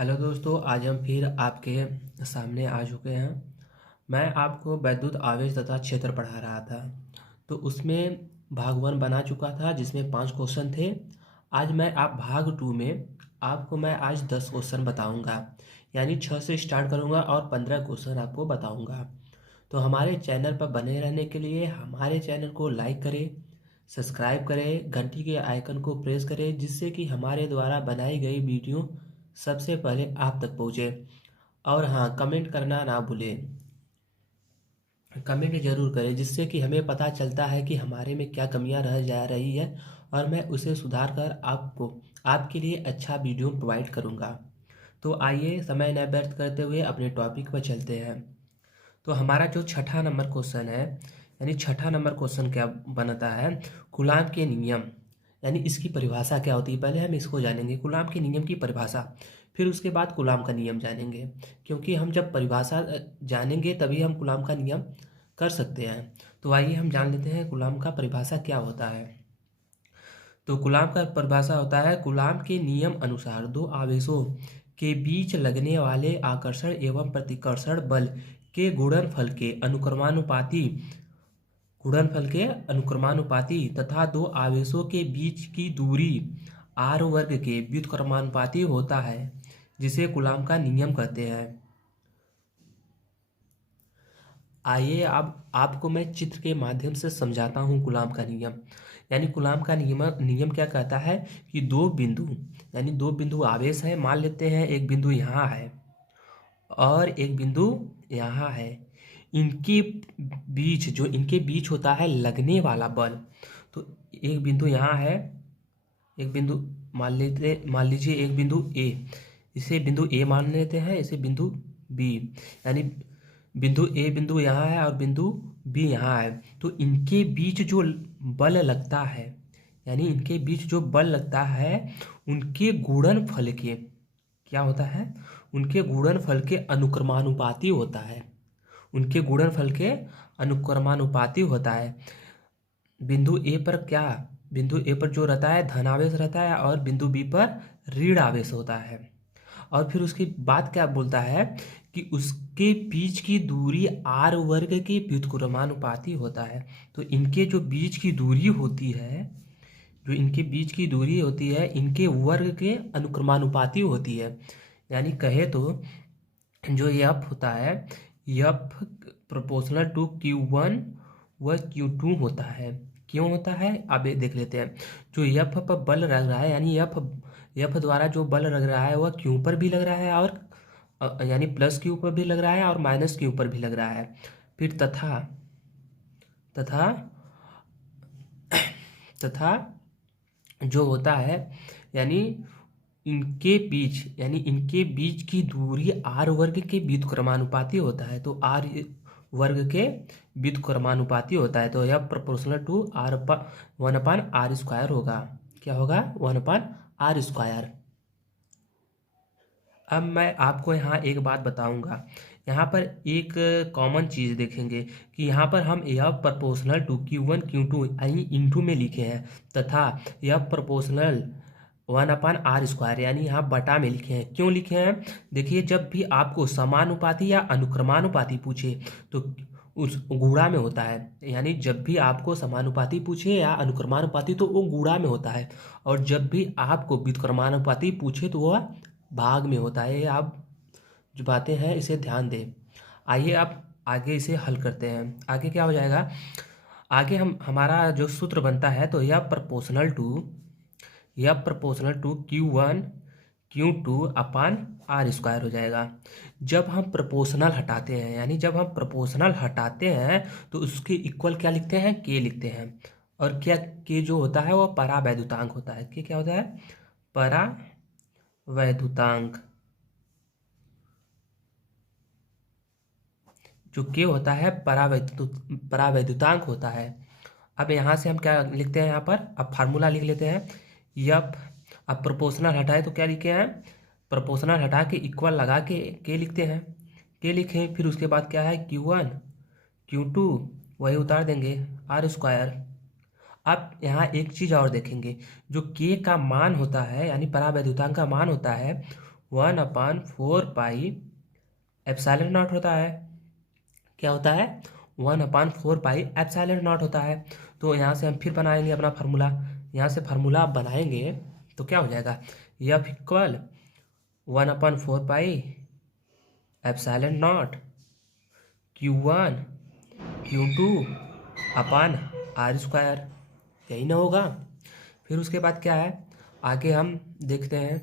Hello दोस्तों, आज हम फिर आपके सामने आ चुके हैं। मैं आपको वैद्युत आवेश तथा क्षेत्र पढ़ा रहा था। तो उसमें भाग 1 बना चुका था जिसमें 5 क्वेश्चन थे। आज मैं आप भाग 2 में आपको मैं आज 10 क्वेश्चन बताऊंगा, यानी 6 से स्टार्ट करूंगा और 15 क्वेश्चन आपको बताऊंगा। तो हमारे चैनल पर बने रहने के लिए हमारे चैनल को लाइक करें, सब्सक्राइब करें, घंटी के आइकन को प्रेस करें, जिससे कि हमारे द्वारा बनाई गई वीडियो सबसे पहले आप तक पहुँचे। और हाँ, कमेंट करना ना भूलें। कमेंट जरूर करें, जिससे कि हमें पता चलता है कि हमारे में क्या कमियां रह जा रही है और मैं उसे सुधार कर आपको आपके लिए अच्छा वीडियो प्रोवाइड करूंगा। तो आइए समय न व्यर्थ करते हुए अपने टॉपिक पर चलते हैं। तो हमारा जो छठा नंबर क्वेश्चन है, यानी छठा नंबर क्वेश्चन क्या बनता है? कूलाम के नियम, यानी इसकी परिभाषा क्या होती है। पहले हम इसको जानेंगे, कूलाम के नियम की परिभाषा, फिर उसके बाद कूलाम का नियम जानेंगे। क्योंकि हम जब परिभाषा जानेंगे तभी हम कूलाम का नियम कर सकते हैं। तो आइए हम जान लेते हैं कूलाम का परिभाषा क्या होता है। तो कूलाम का परिभाषा होता है, कूलाम के नियम अनुसार दो आवेशों के बीच लगने वाले आकर्षण एवं प्रतिकर्षण बल के गुणनफल के अनुक्रमानुपाती तथा दो आवेशों के बीच की दूरी आर वर्ग के व्युत्क्रमानुपाती होता है, जिसे कूलाम का नियम कहते हैं। आइए अब आपको मैं चित्र के माध्यम से समझाता हूँ कूलाम का नियम। यानी कूलाम का नियम नियम क्या कहता है कि दो बिंदु, यानी दो बिंदु आवेश है। मान लेते हैं एक बिंदु यहाँ है और एक बिंदु यहाँ है। इनके बीच, जो इनके बीच होता है लगने वाला बल, तो एक बिंदु यहाँ है, एक बिंदु मान लीजिए एक बिंदु ए, इसे बिंदु ए मान लेते हैं, इसे बिंदु बी। यानी बिंदु ए बिंदु यहाँ है और बिंदु बी यहाँ है। तो इनके बीच जो बल लगता है, यानी इनके बीच जो बल लगता है, उनके गुणनफल के क्या होता है, उनके गुणनफल के अनुक्रमानुपाती होता है। उनके गुणनफल के अनुक्रमानुपाती होता है। बिंदु ए पर क्या, बिंदु ए पर जो रहता है धनावेश रहता है और बिंदु बी पर ऋण आवेश होता है। और फिर उसके बाद क्या बोलता है कि उसके बीच की दूरी आर वर्ग के व्युत्क्रमानुपाती होता है। तो इनके जो बीच की दूरी होती है, जो इनके बीच की दूरी होती है, इनके वर्ग के अनुक्रमानुपाती होती है। यानी कहे तो जो यफ होता है, यफ प्रोपोर्शनल टू Q1 व Q2 होता है। क्यों होता है अब ये देख लेते हैं। जो यफ पर बल लग रहा है, यानी यफ द्वारा जो बल लग रहा है वह क्यू पर भी लग रहा है, और यानी प्लस क्यू पर भी लग रहा है और माइनस क्यू पर भी लग रहा है। फिर तथा तथा तथा जो होता है, यानी इनके बीच की दूरी आर वर्ग के व्युत्क्रमानुपाती होता है। तो आर वर्ग के व्युत्क्रमानुपाती होता है। तो यह प्रोपोर्शनल टू आर 1/r² होगा। क्या होगा? 1/r²। अब मैं आपको यहाँ एक बात बताऊंगा। यहाँ पर एक कॉमन चीज़ देखेंगे कि यहाँ पर हम यह प्रोपोर्शनल टू Q1 Q2 यानी इंटू में लिखे हैं, तथा यह प्रोपोर्शनल 1/r², यानी यहाँ बटा में लिखे हैं। क्यों लिखे हैं? देखिए, जब भी आपको समानुपाती या अनुक्रमानुपाती पूछे तो उस गुणा में होता है। यानी जब भी आपको समानुपाती पूछे या अनुक्रमानुपाती तो वो गुणा में होता है, और जब भी आपको व्युत्क्रमानुपाती पूछे तो वह भाग में होता है। ये आप जो बातें हैं इसे ध्यान दें। आइए आप आगे इसे हल करते हैं। आगे क्या हो जाएगा? आगे हमारा जो सूत्र बनता है, तो यह प्रपोर्शनल टू Q1 Q2/r² हो जाएगा। जब हम प्रपोर्शनल हटाते हैं, यानी जब हम प्रपोर्शनल हटाते हैं तो उसके इक्वल क्या लिखते हैं? K लिखते हैं। और क्या K जो होता है वह परावैद्युतांक होता है। K क्या होता है? परावैद्युतांक। जो K होता है परावैद्युतांक होता है। अब यहाँ से हम क्या लिखते हैं? यहाँ पर अब फार्मूला लिख लेते हैं। यप, अब प्रोपोर्शनल हटाए तो क्या लिखे हैं? प्रोपोर्शनल हटा के इक्वल लगा के K लिखते हैं। K लिखें, फिर उसके बाद क्या है? Q1 Q2, वही उतार देंगे r²। अब यहाँ एक चीज़ और देखेंगे, जो K का मान होता है, यानी परावैद्युतांक का मान होता है, 1/4 पाई एप्सिलॉन नॉट होता है। क्या होता है? 1/4 पाई एप्सिलॉन नॉट होता है। तो यहाँ से हम फिर बनाएंगे अपना फार्मूला। यहाँ से फार्मूला आप बनाएंगे तो क्या हो जाएगा? F equal 1/4 pi epsilon not Q1 Q2 upon R²। यही ना होगा? फिर उसके बाद क्या है, आगे हम देखते हैं।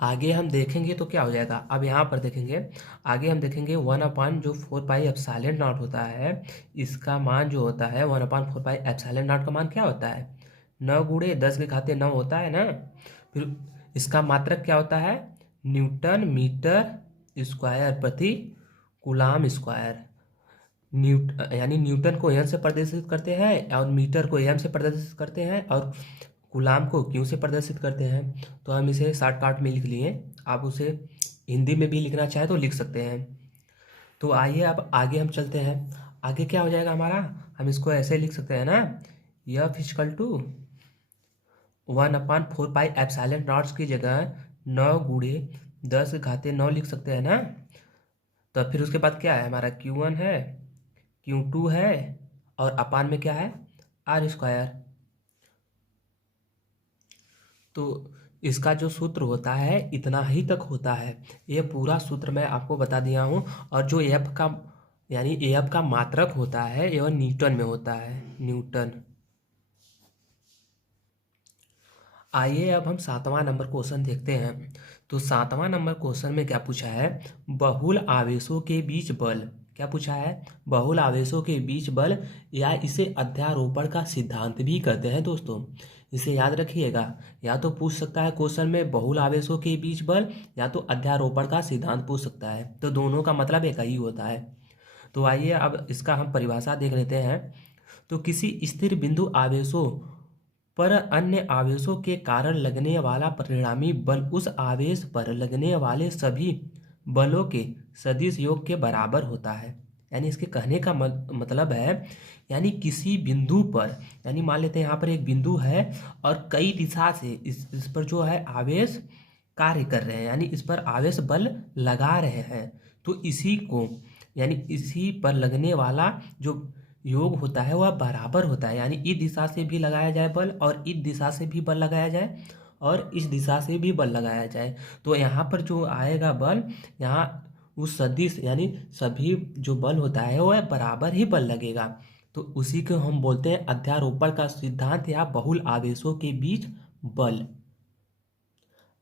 आगे हम देखेंगे तो क्या हो जाएगा, अब यहाँ पर देखेंगे। आगे हम देखेंगे 1/4 पाई एप्सिलॉन नॉट होता है, इसका मान जो होता है 1/4 पाई एप्सिलॉन नॉट का मान क्या होता है? 9 × 10⁻9 होता है ना। फिर इसका मात्रक क्या होता है? न्यूटन मीटर स्क्वायर प्रति कूलाम स्क्वायर। यानी न्यूटन को एन से प्रदर्शित करते हैं और मीटर को एम से प्रदर्शित करते हैं और कूलाम को क्यू से प्रदर्शित करते हैं। तो हम इसे शॉर्टकट में लिख लिए, आप उसे हिंदी में भी लिखना चाहे तो लिख सकते हैं। तो आइए अब आगे हम चलते हैं। आगे क्या हो जाएगा हमारा, हम इसको ऐसे लिख सकते हैं ना, F equal to 1/4 pi epsilon not की जगह 9 × 10⁻9 लिख सकते हैं ना। तो फिर उसके बाद क्या है हमारा, Q1 है, Q2 है और अपान में क्या है, R²। तो इसका जो सूत्र होता है इतना ही तक होता है। ये पूरा सूत्र मैं आपको बता दिया हूँ। और जो एफ का यानी एफ का मात्रक होता है यह न्यूटन में होता है, न्यूटन। आइए अब हम 7वां नंबर क्वेश्चन देखते हैं। तो 7वां नंबर क्वेश्चन में क्या पूछा है, बहुल आवेशों के बीच बल। क्या पूछा है? बहुल आवेशों के बीच बल, या इसे अध्यारोपण का सिद्धांत भी कहते हैं दोस्तों। इसे याद रखिएगा, या तो पूछ सकता है क्वेश्चन में बहुल आवेशों के बीच बल, या तो अध्यारोपण का सिद्धांत पूछ सकता है। तो दोनों का मतलब एक ही होता है। तो आइए अब इसका हम परिभाषा देख लेते हैं। तो किसी स्थिर बिंदु आवेशों पर अन्य आवेशों के कारण लगने वाला परिणामी बल उस आवेश पर लगने वाले सभी बलों के सदिश योग के बराबर होता है। यानी इसके कहने का मतलब है, यानी किसी बिंदु पर, यानी मान लेते हैं यहाँ पर एक बिंदु है और कई दिशा से इस पर जो है आवेश कार्य कर रहे हैं, यानी इस पर आवेश बल लगा रहे हैं। तो इसी को, यानी इसी पर लगने वाला जो योग होता है वह बराबर होता है। यानी इस दिशा से भी लगाया जाए बल और इस दिशा से भी बल लगाया जाए और इस दिशा से भी बल लगाया जाए, तो यहाँ पर जो आएगा बल, यहाँ उस सदिश यानी सभी जो बल होता है वह बराबर ही बल लगेगा। तो उसी को हम बोलते हैं अध्यारोपण का सिद्धांत या बहुल आवेशों के बीच बल।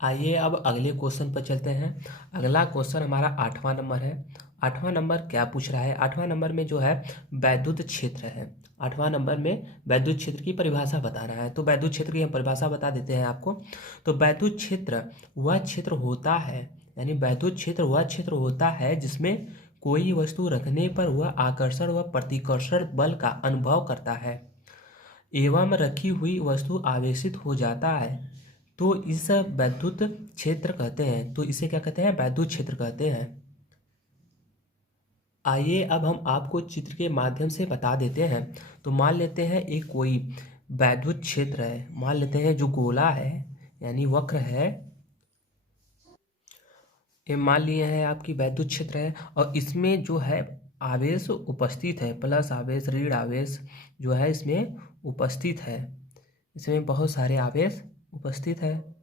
आइए अब अगले क्वेश्चन पर चलते हैं। अगला क्वेश्चन हमारा 8वां नंबर है। 8वां नंबर क्या पूछ रहा है, 8वां नंबर में जो है वैद्युत क्षेत्र है। 8वां नंबर में वैद्युत क्षेत्र की परिभाषा बता रहा है। तो वैद्युत क्षेत्र की हम परिभाषा बता देते हैं आपको। तो वैद्युत क्षेत्र वह क्षेत्र होता है, यानी वैद्युत क्षेत्र वह क्षेत्र होता है जिसमें कोई वस्तु रखने पर वह आकर्षण व प्रतिकर्षण बल का अनुभव करता है एवं रखी हुई वस्तु आवेशित हो जाता है, तो इस वैद्युत क्षेत्र कहते हैं। तो इसे क्या कहते हैं, वैद्युत क्षेत्र कहते हैं। आइए अब हम आपको चित्र के माध्यम से बता देते हैं। तो मान लेते हैं एक कोई वैद्युत क्षेत्र है, मान लेते हैं जो गोला है यानी वक्र है, ये मान लिए हैं आपकी वैद्युत क्षेत्र है। और इसमें जो है आवेश उपस्थित है, प्लस आवेश ऋण आवेश जो है इसमें उपस्थित है, इसमें बहुत सारे आवेश उपस्थित है।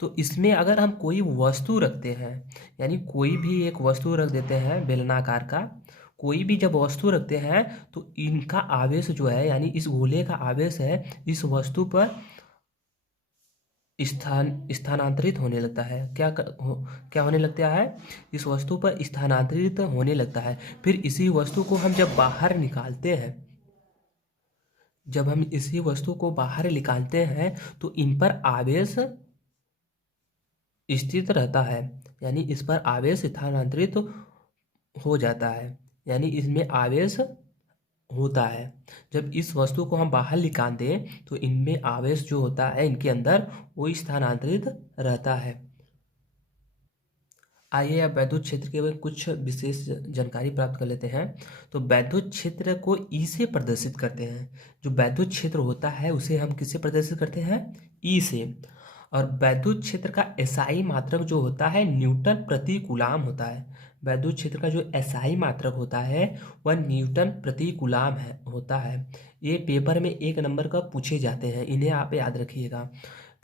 तो इसमें अगर हम कोई वस्तु रखते हैं, यानी कोई भी एक वस्तु रख देते हैं बेलनाकार का, कोई भी जब वस्तु रखते हैं तो इनका आवेश जो है, यानी इस गोले का आवेश है, इस वस्तु पर स्थानांतरित होने लगता है। क्या होने लगता है, इस वस्तु पर स्थानांतरित होने लगता है। फिर इसी वस्तु को हम जब बाहर निकालते हैं, जब हम इसी वस्तु को बाहर निकालते हैं तो इन पर आवेश स्थित रहता है, यानी इस पर आवेश स्थानांतरित हो जाता है, यानी इसमें आवेश होता है। जब इस वस्तु को हम बाहर निकाल दें तो इनमें आवेश जो होता है इनके अंदर वो स्थानांतरित रहता है। आइए अब वैद्युत क्षेत्र के कुछ विशेष जानकारी प्राप्त कर लेते हैं। तो वैद्युत क्षेत्र को ई से प्रदर्शित करते हैं। जो वैद्युत क्षेत्र होता है उसे हम किससे प्रदर्शित करते हैं, ई से। और वैद्युत क्षेत्र का एसआई मात्रक जो होता है न्यूटन प्रति कूलाम होता है। वैद्युत क्षेत्र का जो एसआई मात्रक होता है वह न्यूटन प्रति कूलाम होता है। ये पेपर में 1 नंबर का पूछे जाते हैं, इन्हें आप याद रखिएगा।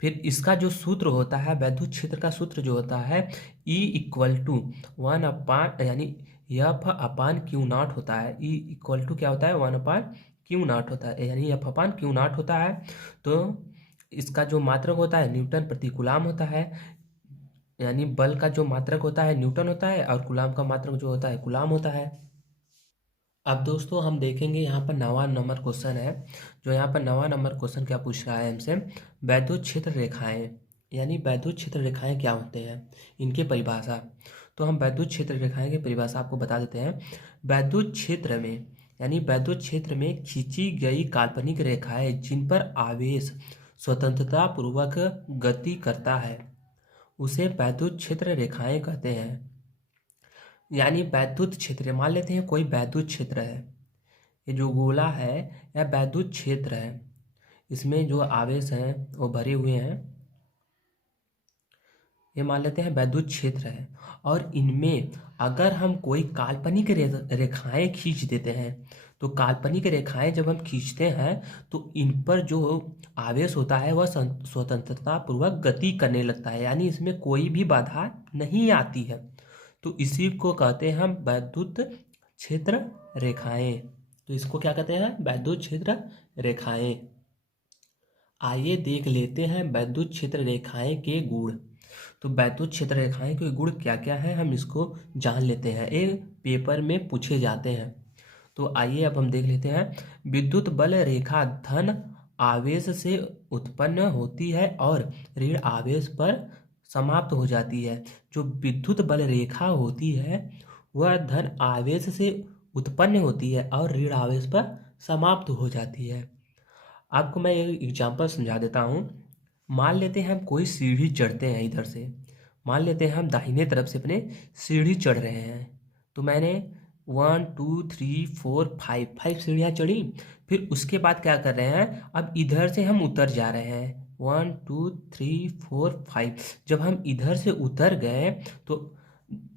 फिर इसका जो सूत्र होता है, वैद्युत क्षेत्र का सूत्र जो होता है E इक्वल टू 1 अपान यानी एफ अपान क्यू नॉट होता है। E इक्वल टू क्या होता है, 1 अपान क्यू नॉट होता है, यानी एफ अपान क्यू नॉट होता है। तो इसका जो मात्रक होता है न्यूटन प्रति कूलाम होता है, यानी बल का जो मात्रक होता है न्यूटन होता है और कूलाम का मात्रक जो होता है कूलाम होता है। अब दोस्तों हम देखेंगे यहाँ पर 9वां नंबर क्वेश्चन है। जो यहाँ पर 9वां नंबर क्वेश्चन क्या पूछ रहा है हमसे, वैद्युत क्षेत्र रेखाएं, यानी वैद्युत क्षेत्र रेखाएं क्या होते हैं, इनकी परिभाषा। तो हम वैद्युत क्षेत्र रेखाएं की परिभाषा आपको बता देते हैं। वैद्युत क्षेत्र में, यानी वैद्युत क्षेत्र में खींची गई काल्पनिक रेखाएं जिन पर आवेश स्वतंत्रता पूर्वक गति करता है उसे वैद्युत क्षेत्र रेखाएं कहते हैं। यानी वैद्युत क्षेत्र, मान लेते हैं कोई वैद्युत क्षेत्र है, ये जो गोला है यह वैद्युत क्षेत्र है, इसमें जो आवेश हैं वो भरे हुए हैं, ये मान लेते हैं वैद्युत क्षेत्र है। और इनमें अगर हम कोई काल्पनिक रेखाएं खींच देते हैं, तो काल्पनिक रेखाएं जब हम खींचते हैं तो इन पर जो आवेश होता है वह स्वतंत्रता पूर्वक गति करने लगता है, यानी इसमें कोई भी बाधा नहीं आती है। तो इसी को कहते हैं हम वैद्युत क्षेत्र रेखाएं। तो इसको क्या कहते हैं, वैद्युत क्षेत्र रेखाएं। आइए देख लेते हैं वैद्युत क्षेत्र रेखाएं के गुण। तो वैद्युत क्षेत्र रेखाएं के गुण क्या क्या है हम इसको जान लेते हैं, ये पेपर में पूछे जाते हैं। तो आइए अब हम देख लेते हैं। विद्युत बल रेखा धन आवेश से उत्पन्न होती है और ऋण आवेश पर समाप्त हो जाती है। जो विद्युत बल रेखा होती है वह धन आवेश से उत्पन्न होती है और ऋण आवेश पर समाप्त हो जाती है। आपको मैं एक एग्जांपल समझा देता हूँ। मान लेते हैं हम कोई सीढ़ी चढ़ते हैं, इधर से मान लेते हैं हम दाहिने तरफ से अपने सीढ़ी चढ़ रहे हैं। तो मैंने 1 2 3 4 5 सीढ़ियाँ चढ़ी। फिर उसके बाद क्या कर रहे हैं, अब इधर से हम उतर जा रहे हैं 1 2 3 4 5। जब हम इधर से उतर गए तो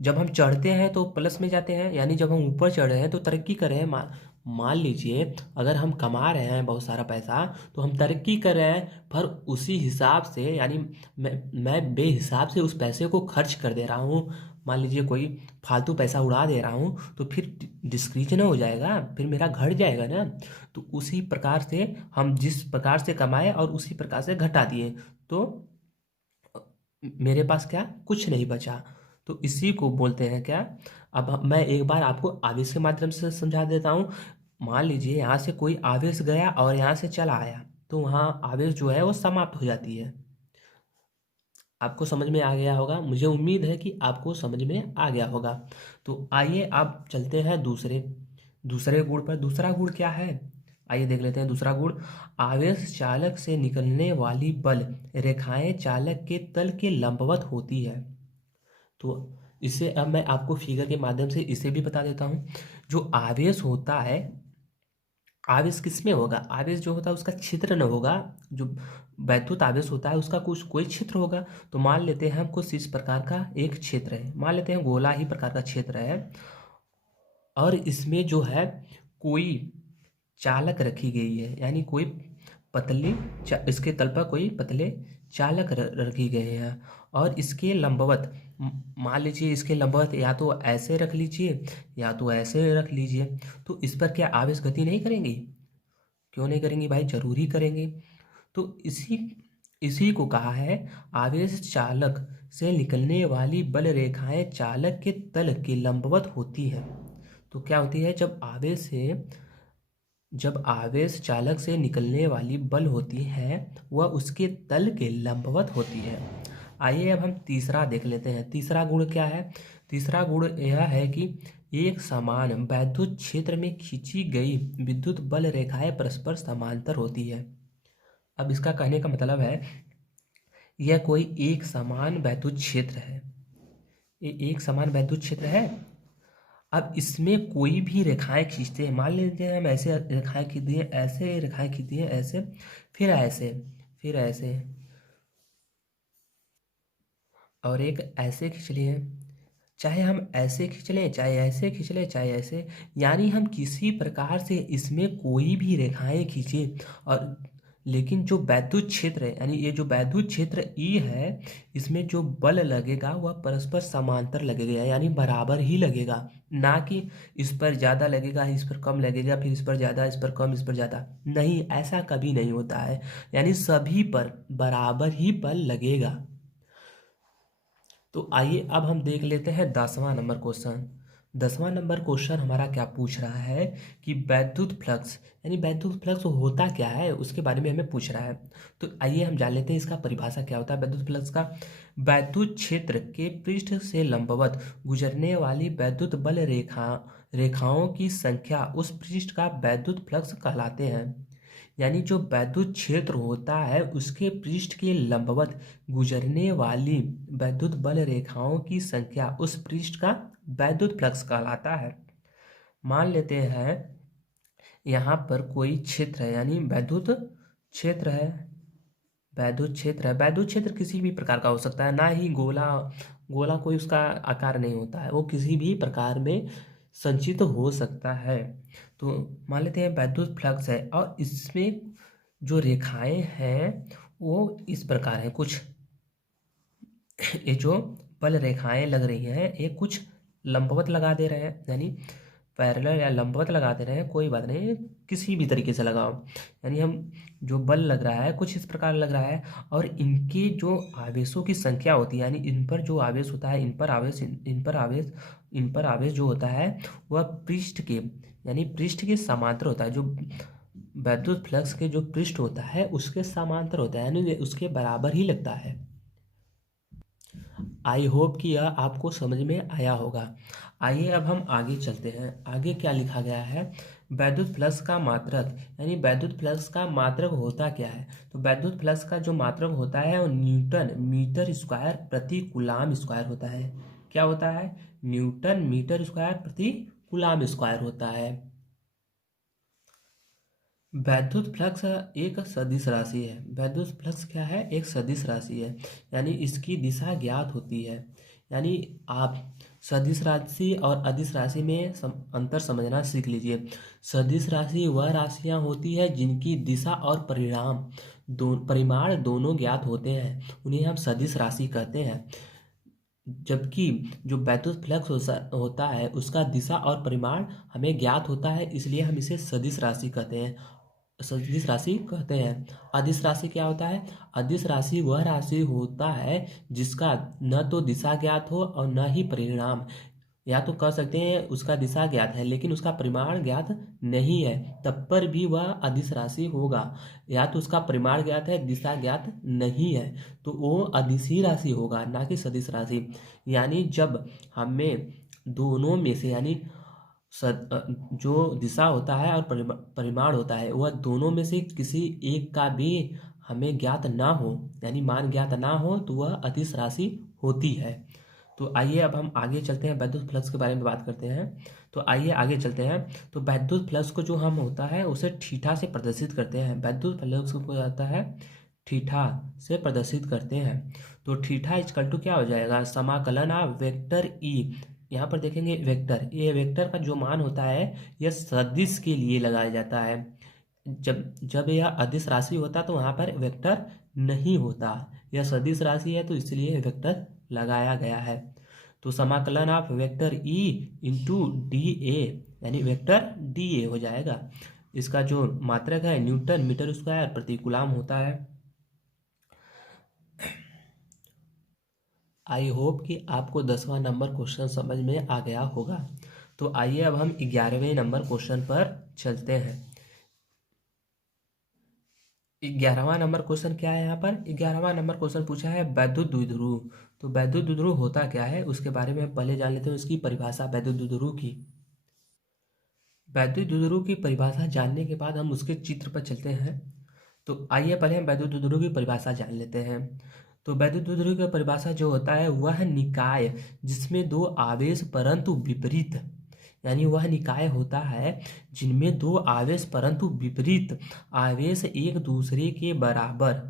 जब हम चढ़ते हैं तो प्लस में जाते हैं, यानी जब हम ऊपर चढ़ रहे हैं तो तरक्की कर रहे हैं। मान लीजिए अगर हम कमा रहे हैं बहुत सारा पैसा तो हम तरक्की कर रहे हैं, पर उसी हिसाब से यानी मैं बेहिसाब से उस पैसे को खर्च कर दे रहा हूँ। मान लीजिए कोई फालतू पैसा उड़ा दे रहा हूँ तो फिर डिस्क्रीज ना हो जाएगा, फिर मेरा घट जाएगा ना। तो उसी प्रकार से हम जिस प्रकार से कमाए और उसी प्रकार से घटा दिए तो मेरे पास क्या कुछ नहीं बचा। तो इसी को बोलते हैं क्या। अब मैं एक बार आपको आवेश के माध्यम से समझा देता हूँ। मान लीजिए यहाँ से कोई आवेश गया और यहाँ से चला आया तो वहाँ आवेश जो है वो समाप्त हो जाती है। आपको समझ में आ गया होगा, मुझे उम्मीद है कि आपको समझ में आ गया होगा। तो आइए आप चलते हैं दूसरे दूसरे गुण पर। दूसरा गुण क्या है, आइए देख लेते हैं दूसरा गुण। आवेश चालक से निकलने वाली बल रेखाएं चालक के तल के लंबवत होती है। तो इसे अब मैं आपको फिगर के माध्यम से इसे भी बता देता हूँ। जो आवेश होता है, आवेश किस में होगा, आवेश जो होता है उसका क्षेत्र न होगा। जो वैद्युत आवेश होता है उसका कुछ कोई क्षेत्र होगा। तो मान लेते हैं हम कुछ इस प्रकार का एक क्षेत्र है, मान लेते हैं गोला ही प्रकार का क्षेत्र है और इसमें जो है कोई चालक रखी गई है, यानी कोई पतली इसके तल पर कोई पतले चालक रखी गए हैं और इसके लंबवत मान लीजिए इसके लंबवत या तो ऐसे रख लीजिए या तो ऐसे रख लीजिए। तो इस पर क्या आवेश गति नहीं करेंगी, क्यों नहीं करेंगी भाई, जरूरी करेंगे। तो इसी इसी को कहा है आवेश चालक से निकलने वाली बल रेखाएं चालक के तल के लंबवत होती है। तो क्या होती है, जब आवेश चालक से निकलने वाली बल होती है वह उसके तल के लंबवत होती है। आइए अब हम तीसरा देख लेते हैं। तीसरा गुण क्या है, तीसरा गुण यह है कि एक समान वैद्युत क्षेत्र में खींची गई विद्युत बल रेखाएं परस्पर समांतर होती है। अब इसका कहने का मतलब है यह कोई एक समान वैद्युत क्षेत्र है, ये एक समान वैद्युत क्षेत्र है। अब इसमें कोई भी रेखाएं खींचते हैं, मान लेते हैं हम ऐसे रेखाएं खींच दिए, ऐसे रेखाएं खींच दिए, ऐसे फिर ऐसे फिर ऐसे और एक ऐसे खींच लिए, चाहे हम ऐसे खींच लें, चाहे ऐसे खींच लें, चाहे ऐसे, यानी हम किसी प्रकार से इसमें कोई भी रेखाएं खींचे और लेकिन जो वैद्युत क्षेत्र है, यानी ये जो वैद्युत क्षेत्र ई है, इसमें जो बल लगेगा वह परस्पर समांतर लगेगा, यानी बराबर ही लगेगा, ना कि इस पर ज़्यादा लगेगा इस पर कम लगेगा, फिर इस पर ज़्यादा इस पर कम इस पर ज़्यादा, नहीं, ऐसा कभी नहीं होता है। यानी सभी पर बराबर ही बल लगेगा। तो आइए अब हम देख लेते हैं 10वां नंबर क्वेश्चन। 10वां नंबर क्वेश्चन हमारा क्या पूछ रहा है कि वैद्युत फ्लक्स, यानी वैद्युत फ्लक्स होता क्या है उसके बारे में हमें पूछ रहा है। तो आइए हम जान लेते हैं इसका परिभाषा क्या होता है वैद्युत फ्लक्स का। वैद्युत क्षेत्र के पृष्ठ से लंबवत गुजरने वाली वैद्युत बल रेखाओं की संख्या उस पृष्ठ का वैद्युत फ्लक्स कहलाते हैं। यानी जो वैद्युत क्षेत्र होता है उसके पृष्ठ के लंबवत गुजरने वाली वैद्युत बल रेखाओं की संख्या उस पृष्ठ का वैद्युत फ्लक्स कहलाता है। मान लेते हैं यहाँ पर कोई क्षेत्र है, यानी वैद्युत क्षेत्र है, वैद्युत क्षेत्र है। वैद्युत क्षेत्र किसी भी प्रकार का हो सकता है, ना ही गोला, गोला कोई उसका आकार नहीं होता है, वो किसी भी प्रकार में संचित हो सकता है। तो मान लेते हैं वैद्युत फ्लक्स है और इसमें जो रेखाएं हैं वो इस प्रकार हैं कुछ। ये जो बल रेखाएं लग रही हैं ये कुछ लंबवत लगा दे रहे हैं, यानी पैरेलल या लंबवत लगा दे रहे हैं, कोई बात नहीं, किसी भी तरीके से लगाओ। यानी हम जो बल लग रहा है कुछ इस प्रकार लग रहा है और इनके जो आवेशों की संख्या होती है, यानी इन पर जो आवेश होता है, इन पर आवेश, इन पर आवेश, इन पर आवेश जो होता है वह पृष्ठ के, यानी पृष्ठ के समांतर होता है। जो वैद्युत फ्लक्स के जो पृष्ठ होता है उसके समांतर होता है, यानी उसके बराबर ही लगता है। आई होप कि यह आपको समझ में आया होगा। आइए अब हम आगे चलते हैं। आगे क्या लिखा गया है, वैद्युत फ्लक्स का मात्रक, यानी वैद्युत फ्लक्स का मात्रक होता क्या है। तो वैद्युत फ्लक्स का जो मात्रक होता है वो न्यूटन मीटर स्क्वायर प्रति कूलाम स्क्वायर होता है। क्या होता है, न्यूटन मीटर स्क्वायर प्रति कूलाम स्क्वायर होता है। वैद्युत फ्लक्स एक सदिश राशि है। वैद्युत फ्लक्स क्या है, एक सदिश राशि है, यानी इसकी दिशा ज्ञात होती है। यानी आप सदिश राशि और अदिश राशि में अंतर समझना सीख लीजिए। सदिश राशि वह राशियां होती है जिनकी दिशा और परिमाण दोनों ज्ञात होते हैं, उन्हें हम सदिश राशि कहते हैं। जबकि जो वैद्युत फ्लक्स होता है उसका दिशा और परिमाण हमें ज्ञात होता है, इसलिए हम इसे सदिश राशि कहते हैं, सदिश राशि कहते हैं। अदिश राशि क्या होता है, अदिश राशि वह राशि होता है जिसका न तो दिशा ज्ञात हो और न ही परिणाम, या तो कह सकते हैं उसका दिशा ज्ञात है लेकिन उसका परिमाण ज्ञात नहीं है, तब पर भी वह अदिश राशि होगा। या तो उसका परिमाण ज्ञात है, दिशा ज्ञात नहीं है, तो वो अदिशी राशि होगा, ना कि सदिश राशि। यानी जब हमें दोनों में से, यानी जो दिशा होता है और परिमाण होता है वह दोनों में से किसी एक का भी हमें ज्ञात ना हो, यानी मान ज्ञात ना हो, तो वह अदिश राशि होती है। तो आइए अब हम आगे चलते हैं, वैद्युत फ्लक्स के बारे में बात करते हैं। तो आइए आगे चलते हैं। तो वैद्युत फ्लक्स को जो हम होता है उसे थीटा से प्रदर्शित करते हैं। वैद्युत फ्लक्स को जाता है थीटा से प्रदर्शित करते हैं। तो थीटा इक्वल टू क्या हो जाएगा, समाकलन आप वेक्टर ई, यहाँ पर देखेंगे वेक्टर, ये वेक्टर का जो मान होता है यह सदिश के लिए लगाया जाता है। जब जब यह अदिश राशि होता तो वहाँ पर वेक्टर नहीं होता, यह सदिश राशि है तो इसलिए वेक्टर लगाया गया है। तो समाकलन of vector E into D A, यानी वेक्टर डी ए हो जाएगा। इसका जो मात्रक है न्यूटन मीटर स्क्वायर प्रति कूलाम होता है। आई होप कि आपको 10वां नंबर क्वेश्चन समझ में आ गया होगा। तो आइए अब हम 11वें नंबर क्वेश्चन पर चलते हैं। 11वां नंबर क्वेश्चन क्या है, यहाँ पर 11वां नंबर क्वेश्चन पूछा है वैद्युत द्विध्रुव। तो वैद्युत द्विध्रुव होता क्या है उसके बारे में पहले जान लेते हैं, उसकी परिभाषा वैद्युत द्विध्रुव की। वैद्युत द्विध्रुव की परिभाषा जानने के बाद हम उसके चित्र पर चलते हैं। तो आइए पहले हम वैद्युत द्विध्रुव की परिभाषा जान लेते हैं। तो वैद्युत द्विध्रुव की परिभाषा जो होता है वह निकाय जिसमें दो आवेश परंतु विपरीत, यानी वह निकाय होता है जिनमें दो आवेश परंतु विपरीत आवेश एक दूसरे के बराबर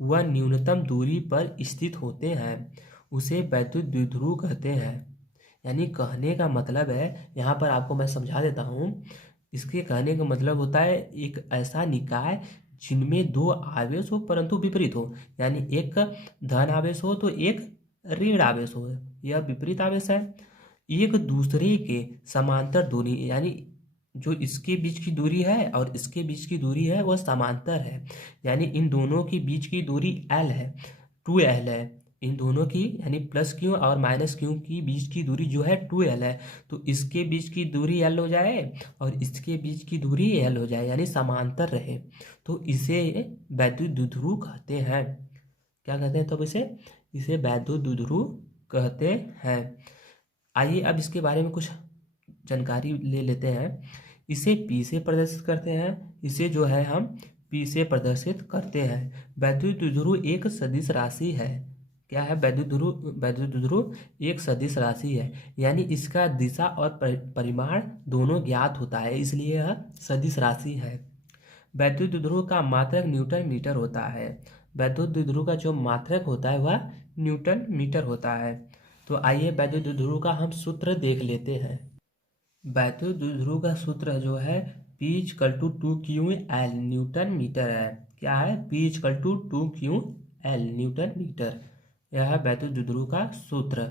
व न्यूनतम दूरी पर स्थित होते हैं, उसे वैद्युत द्विध्रुव कहते हैं। यानी कहने का मतलब है, यहाँ पर आपको मैं समझा देता हूँ। इसके कहने का मतलब होता है एक ऐसा निकाय जिनमें दो आवेश हो परंतु विपरीत हो। यानी एक धन आवेश हो तो एक ऋण आवेश हो, यह विपरीत आवेश है। एक दूसरे के समांतर दूरी, यानी जो इसके बीच की दूरी है और इसके बीच की दूरी है वह समांतर है। यानी इन दोनों के बीच की दूरी L है, 2L है। इन दोनों की यानी प्लस क्यू और माइनस क्यू की बीच की दूरी जो है 2L है। तो इसके बीच की दूरी L हो जाए और इसके बीच की दूरी L हो जाए, यानी समांतर रहे, तो इसे वैद्युत द्विध्रुव कहते हैं। क्या कहते हैं? तब इसे वैद्युत द्विध्रुव कहते हैं। आइए अब इसके बारे में कुछ जानकारी ले लेते हैं। इसे P से प्रदर्शित करते हैं, इसे जो है हम P से प्रदर्शित करते हैं। वैद्युत द्विध्रुव एक सदिश राशि है। क्या है? वैद्युत द्विध्रुव एक सदिश राशि है, यानी इसका दिशा और परिमाण दोनों ज्ञात होता है, इसलिए यह सदिश राशि है। वैद्युत द्विध्रुव का मात्रक न्यूटन मीटर होता है। वैद्युत द्विध्रुव का जो मात्रक होता है वह न्यूटन मीटर होता है। तो आइए वैद्युत द्विध्रुव का हम सूत्र देख लेते हैं। वैद्युत द्विध्रुव का सूत्र जो है P=2Q_L न्यूटन मीटर है। क्या है? P=2Q_L न्यूटन मीटर, यह है वैद्युत द्विध्रुव का सूत्र।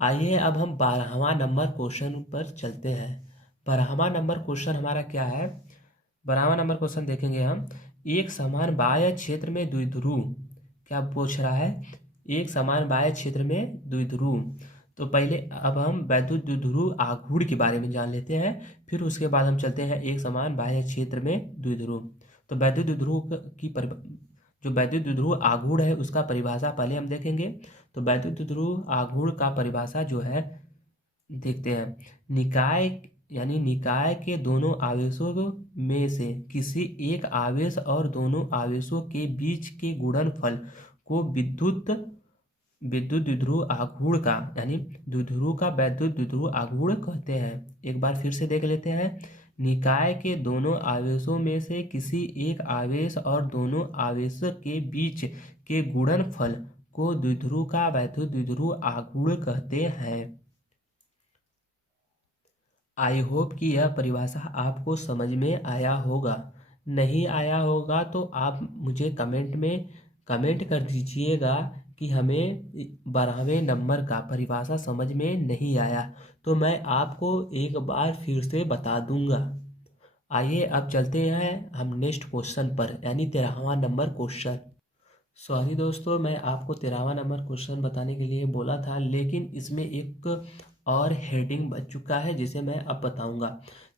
आइए अब हम 12वां नंबर क्वेश्चन पर चलते हैं। 12वां नंबर क्वेश्चन हमारा क्या है? 12वां नंबर क्वेश्चन देखेंगे हम। एक समान बाह्य क्षेत्र में द्विध्रुव, क्या पूछ रहा है? एक समान बाह्य क्षेत्र में द्विध्रुव। तो पहले अब हम वैद्युत द्विध्रुव आघूर्ण के बारे में जान लेते हैं, फिर उसके बाद हम चलते हैं एक समान बाह्य क्षेत्र में द्विध्रुव। तो वैद्युत द्विध्रुव की जो वैद्युत द्विध्रुव आघूर्ण है उसका परिभाषा पहले हम देखेंगे। तो वैद्युत द्विध्रुव आघूर्ण का परिभाषा जो है देखते हैं। निकाय यानी निकाय के दोनों आवेशों में से किसी एक आवेश और दोनों आवेशों के बीच के गुणनफल को विद्युत द्विध्रुव आघूर्ण का, यानी द्विध्रुव का वैद्युत द्विध्रुव आघूर्ण कहते हैं। एक बार फिर से देख लेते हैं। निकाय के दोनों आवेशों में से किसी एक आवेश और दोनों आवेशों के बीच के गुणनफल को द्विध्रुव का वैद्युत द्विध्रुव आघूर्ण कहते हैं। आई होप कि यह परिभाषा आपको समझ में आया होगा। नहीं आया होगा तो आप मुझे कमेंट में कमेंट कर दीजिएगा कि हमें 12वें नंबर का परिभाषा समझ में नहीं आया, तो मैं आपको एक बार फिर से बता दूंगा। आइए अब चलते हैं हम नेक्स्ट क्वेश्चन पर, यानी 13वां नंबर क्वेश्चन। सॉरी दोस्तों, मैं आपको 13वां नंबर क्वेश्चन बताने के लिए बोला था, लेकिन इसमें एक और हेडिंग बच चुका है जिसे मैं अब बताऊंगा।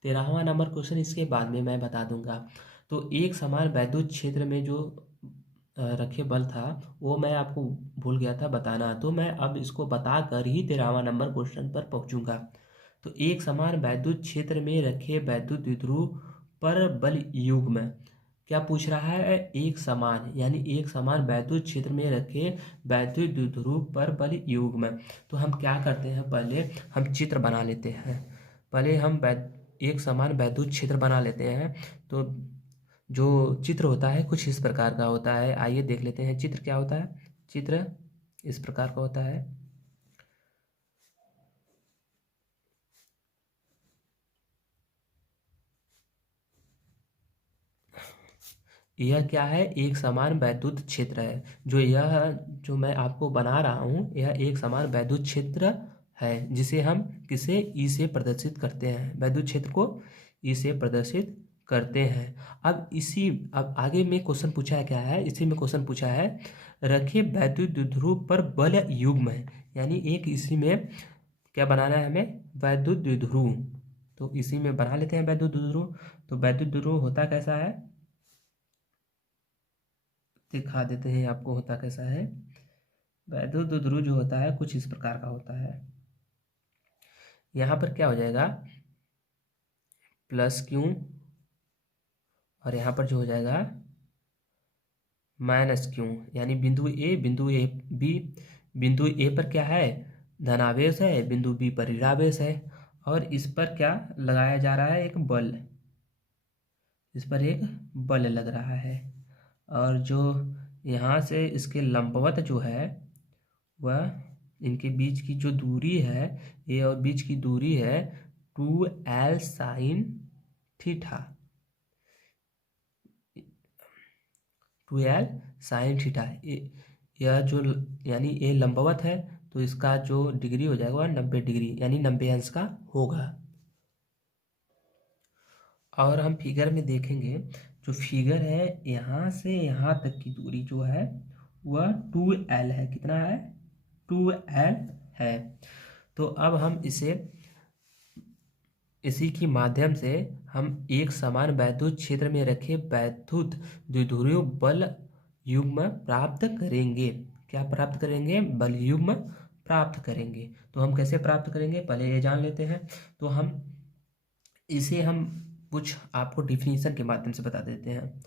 13वां नंबर क्वेश्चन इसके बाद में मैं बता दूंगा। तो एक समान वैद्युत क्षेत्र में जो रखे बल था वो मैं आपको भूल गया था बताना, तो मैं अब इसको बता कर ही 13वां नंबर क्वेश्चन पर पहुंचूंगा। तो एक समान वैद्युत क्षेत्र में रखे वैद्युत द्विध्रुव पर बल युग्म, क्या पूछ रहा है? एक समान, यानी एक समान वैद्युत क्षेत्र में रखे वैद्युत द्विध्रुव पर बल युग्म। तो हम क्या करते हैं, पहले हम चित्र बना लेते हैं। पहले हम एक समान वैद्युत क्षेत्र बना लेते हैं। तो जो चित्र होता है कुछ इस प्रकार का होता है। आइए देख लेते हैं चित्र क्या होता है। चित्र इस प्रकार का होता है। यह क्या है? एक समान वैद्युत क्षेत्र है। जो मैं आपको बना रहा हूँ यह एक समान वैद्युत क्षेत्र है, जिसे हम किसे ई से प्रदर्शित करते हैं। वैद्युत क्षेत्र को ई से प्रदर्शित करते हैं। अब आगे में क्वेश्चन पूछा है, क्या है इसी में क्वेश्चन पूछा है, रखे वैद्युत द्विध्रुव पर बल युग्म है। यानी एक इसी में क्या बनाना है हमें? वैद्युत द्विध्रुव। तो इसी में बना लेते हैं वैद्युत द्विध्रुव। तो वैद्युत द्विध्रुव होता कैसा है दिखा देते हैं आपको, होता कैसा है। वैद्युत द्विध्रुव जो होता है कुछ इस प्रकार का होता है। यहाँ पर क्या हो जाएगा? प्लस क्यू, और यहाँ पर जो हो जाएगा माइनस क्यू, यानी बिंदु ए बी। बिंदु ए पर क्या है? धनावेश है, बिंदु बी पर ऋणावेश है, और इस पर क्या लगाया जा रहा है? एक बल। इस पर एक बल लग रहा है, और जो यहाँ से इसके लंबवत जो है वह इनके बीच की जो दूरी है, ए और बीच की दूरी है 2l sine theta, 2l sine theta. यह जो यानी ए लंबवत है तो इसका जो डिग्री हो जाएगा 90 डिग्री, यानी 90 अंश का होगा। और हम फिगर में देखेंगे, जो फिगर है यहाँ से यहाँ तक की दूरी जो है वह 2l है। कितना है? 2l है। तो अब हम इसी की माध्यम से हम एक समान वैद्युत क्षेत्र में रखे वैद्युत द्विध्रुवीय बल युग्म प्राप्त करेंगे। क्या प्राप्त करेंगे? बल युग्म प्राप्त करेंगे। तो हम कैसे प्राप्त करेंगे, पहले ये जान लेते हैं। तो इसे हम कुछ आपको डिफिनीशन के माध्यम से बता देते हैं।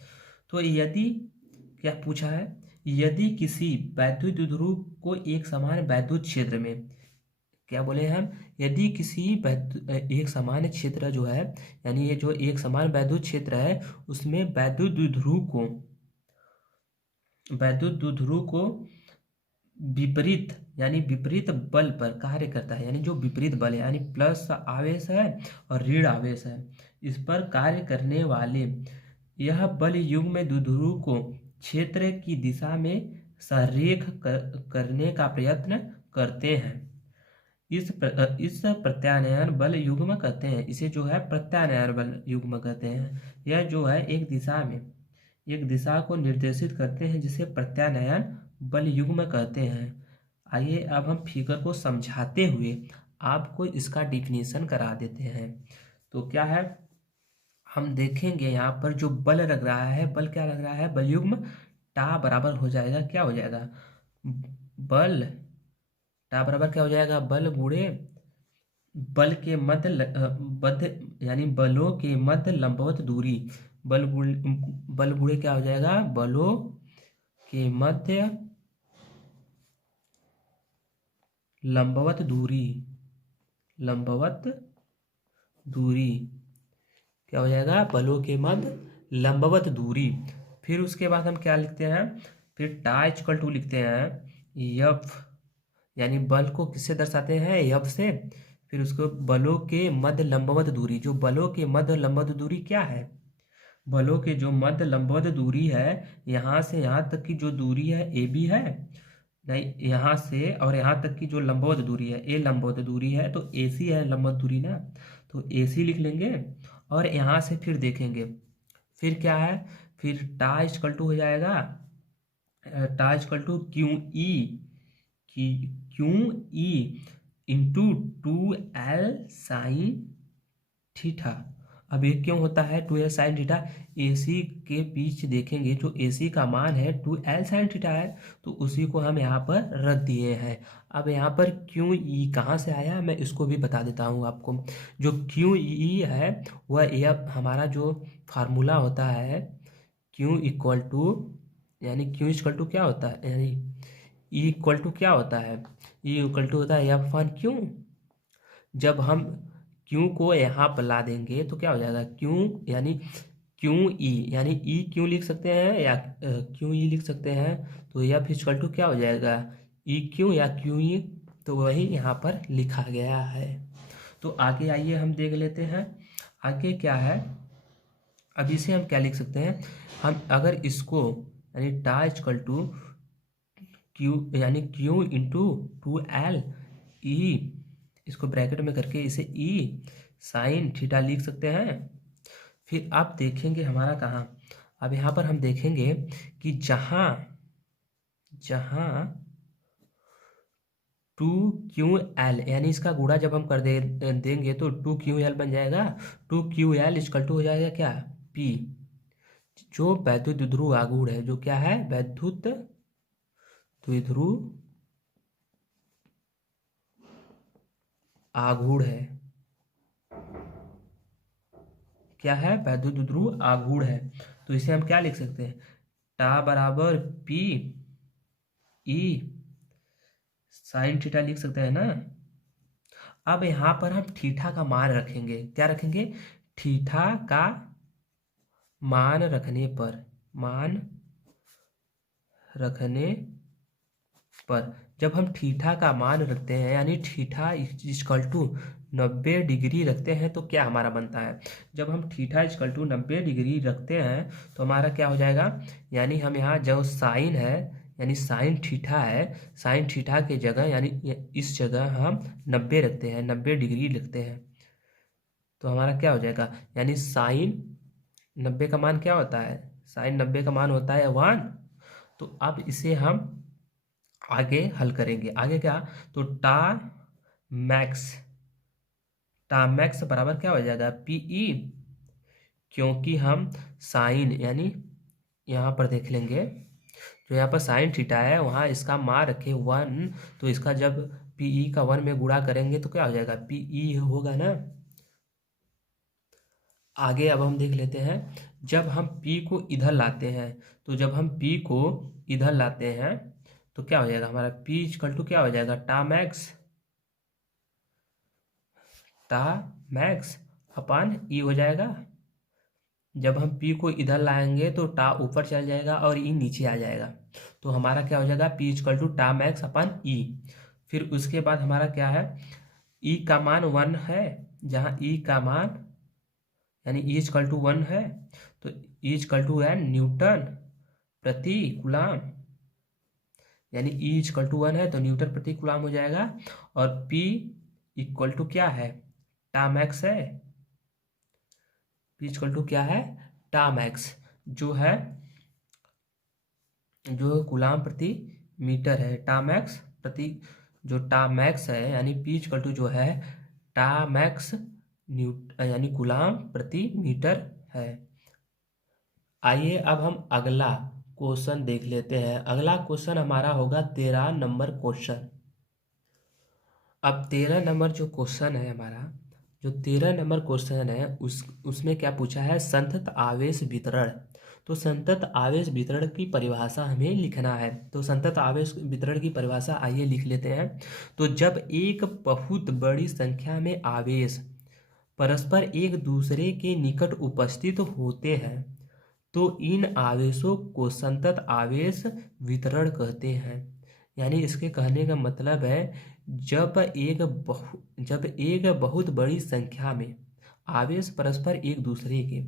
तो यदि क्या पूछा है, यदि किसी वैद्युत द्विध्रुव को एक समान वैद्युत क्षेत्र में, क्या बोले हम, यदि किसी एक समान क्षेत्र जो है, यानी ये जो एक समान वैद्युत क्षेत्र है उसमें वैद्युत द्विध्रुव को विपरीत यानी विपरीत बल पर कार्य करता है, यानी जो विपरीत बल है यानी प्लस आवेश है और ऋण आवेश है, इस पर कार्य करने वाले यह बल युग्म द्विध्रुव को क्षेत्र की दिशा में संरेख करने का प्रयत्न करते हैं। इस प्रत्यानयन बल युग्म कहते हैं। इसे जो है प्रत्यानयन बल युग्म कहते हैं। यह जो है एक दिशा को निर्देशित करते हैं, जिसे प्रत्यानयन बल युग्म कहते हैं। आइए अब हम फिगर को समझाते हुए आपको इसका डिफिनीशन करा देते हैं। तो क्या है, हम देखेंगे यहाँ पर जो बल लग रहा है, बल क्या लग रहा है, बल युग्म टा बराबर हो जाएगा, क्या हो जाएगा, बल टा बराबर क्या हो जाएगा, बल गुणे बल के मध्य यानी बलों के मध्य लंबवत दूरी, बल गुणे क्या हो जाएगा, बलों के मध्य लंबवत दूरी क्या हो जाएगा, बलों के मध्य लंबवत दूरी। फिर उसके बाद हम क्या लिखते हैं, फिर टा इक्वल टू लिखते हैं यफ, यानी बल को किससे दर्शाते हैं, यफ से। फिर उसको बलों के मध्य लंबवत दूरी, जो बलों के मध्य लंबवत दूरी क्या है, बलों के जो मध्य लंबवत दूरी है, यहाँ से यहाँ तक की जो दूरी है ए बी है, नहीं यहाँ से और यहाँ तक की जो लंबवत दूरी है, ए लंबवत दूरी है, तो ए सी है लंबवत दूरी ना, तो ए सी लिख लेंगे। और यहाँ से फिर देखेंगे, फिर क्या है, फिर टा इक्वल टू हो जाएगा, टा equal to Q E into 2l sine theta. अब ये क्यों होता है 2l साइन थीटा, AC के बीच देखेंगे जो AC का मान है 2l साइन थीटा है, तो उसी को हम यहाँ पर रख दिए हैं। अब यहाँ पर क्यू ई कहाँ से आया, मैं इसको भी बता देता हूँ आपको। जो क्यू ई है वह यह हमारा जो फार्मूला होता है, क्यू इक्वल टू, यानी क्यू इक्वल टू क्या होता है, यानी ई इक्वल टू क्या होता है, ई इक्वल टू होता है एफ वन क्यू। जब हम क्यू को यहाँ पर ला देंगे तो क्या हो जाएगा, क्यू यानी क्यू ई, यानी ई क्यू लिख सकते हैं या क्यू ई लिख सकते हैं, तो एफ इक्वल टू क्या हो जाएगा, ई क्यू या क्यू ई, तो वही यहाँ पर लिखा गया है। तो आगे आइए हम देख लेते हैं आगे क्या है। अब इसे हम क्या लिख सकते हैं, हम अगर इसको यानी टा इक्वल टू क्यू यानी क्यू इंटू 2l ई, इसको ब्रैकेट में करके इसे ई साइन थीटा लिख सकते हैं। फिर आप देखेंगे हमारा कहाँ, अब यहाँ पर हम देखेंगे कि जहाँ 2QL, यानी इसका गुणा जब हम कर देंगे तो 2QL बन जाएगा, 2QL इक्वल टू हो जाएगा क्या, P, जो वैद्युत द्विध्रुव आघूर्ण है, जो क्या है, वैद्युत द्विध्रुव आघूर्ण है, क्या है, वैद्युत द्विध्रुव आघूर्ण है। तो इसे हम क्या लिख सकते हैं, टा बराबर P ई साइन थीटा लिख सकते हैं ना। अब यहाँ पर हम थीटा का मान रखेंगे, क्या रखेंगे, थीटा का मान रखने पर जब हम थीटा का मान रखते हैं यानी थीटा इक्वल टू 90 डिग्री रखते हैं तो क्या हमारा बनता है। जब हम थीटा इक्वल टू 90 डिग्री रखते हैं तो हमारा क्या हो जाएगा, यानी हम यहाँ जो साइन है यानी साइन थीटा है, साइन थीटा के जगह यानी इस जगह हम 90 रखते हैं, 90 डिग्री लिखते हैं तो हमारा क्या हो जाएगा, यानी साइन 90 का मान क्या होता है, साइन 90 का मान होता है 1। तो अब इसे हम आगे हल करेंगे, आगे क्या, तो मैक्स टा मैक्स बराबर क्या हो जाएगा, पीई, क्योंकि हम साइन यानी यहाँ पर देख लेंगे जो यहाँ पर साइन थीटा है वहाँ इसका मान रखे 1, तो इसका जब पीई का 1 में गुणा करेंगे तो क्या हो जाएगा, पीई होगा ना। आगे अब हम देख लेते हैं, जब हम P को इधर लाते हैं, तो जब हम P को इधर लाते हैं तो क्या हो जाएगा हमारा, P इक्वल टू क्या हो जाएगा, टा मैक्स अपान ई हो जाएगा। जब हम P को इधर लाएंगे तो टा ऊपर चल जाएगा और ई नीचे आ जाएगा, तो हमारा क्या हो जाएगा, P इक्वल टू टा मैक्स अपान ई। फिर उसके बाद हमारा क्या है, ई का मान 1 है, जहाँ ई का मान यानी ई इक्वल टू 1 है, तो ई इक्वल टू है न्यूटन प्रति कूलाम, यानी ई इक्वल टू 1 है तो न्यूटन प्रति कूलाम हो जाएगा। और P इक्वल टू क्या है, टा मैक्स है, P इक्वल टू क्या है, टा मैक्स जो है जो कूलाम प्रति मीटर है, टा मैक्स प्रति जो टा मैक्स है यानी P इक्वल टू जो है टा मैक्स यानी कूलाम प्रति मीटर है। आइए अब हम अगला क्वेश्चन देख लेते हैं। अगला क्वेश्चन हमारा होगा 13 नंबर क्वेश्चन। अब 13 नंबर जो क्वेश्चन है हमारा, जो 13 नंबर क्वेश्चन है उसमें क्या पूछा है, संतत आवेश वितरण। तो संतत आवेश वितरण की परिभाषा हमें लिखना है, तो संतत आवेश वितरण की परिभाषा आइए लिख लेते हैं। तो जब एक बहुत बड़ी संख्या में आवेश परस्पर एक दूसरे के निकट उपस्थित होते हैं तो इन आवेशों को संतत आवेश वितरण कहते हैं। यानी इसके कहने का मतलब है जब एक बहुत बड़ी संख्या में आवेश परस्पर एक दूसरे के,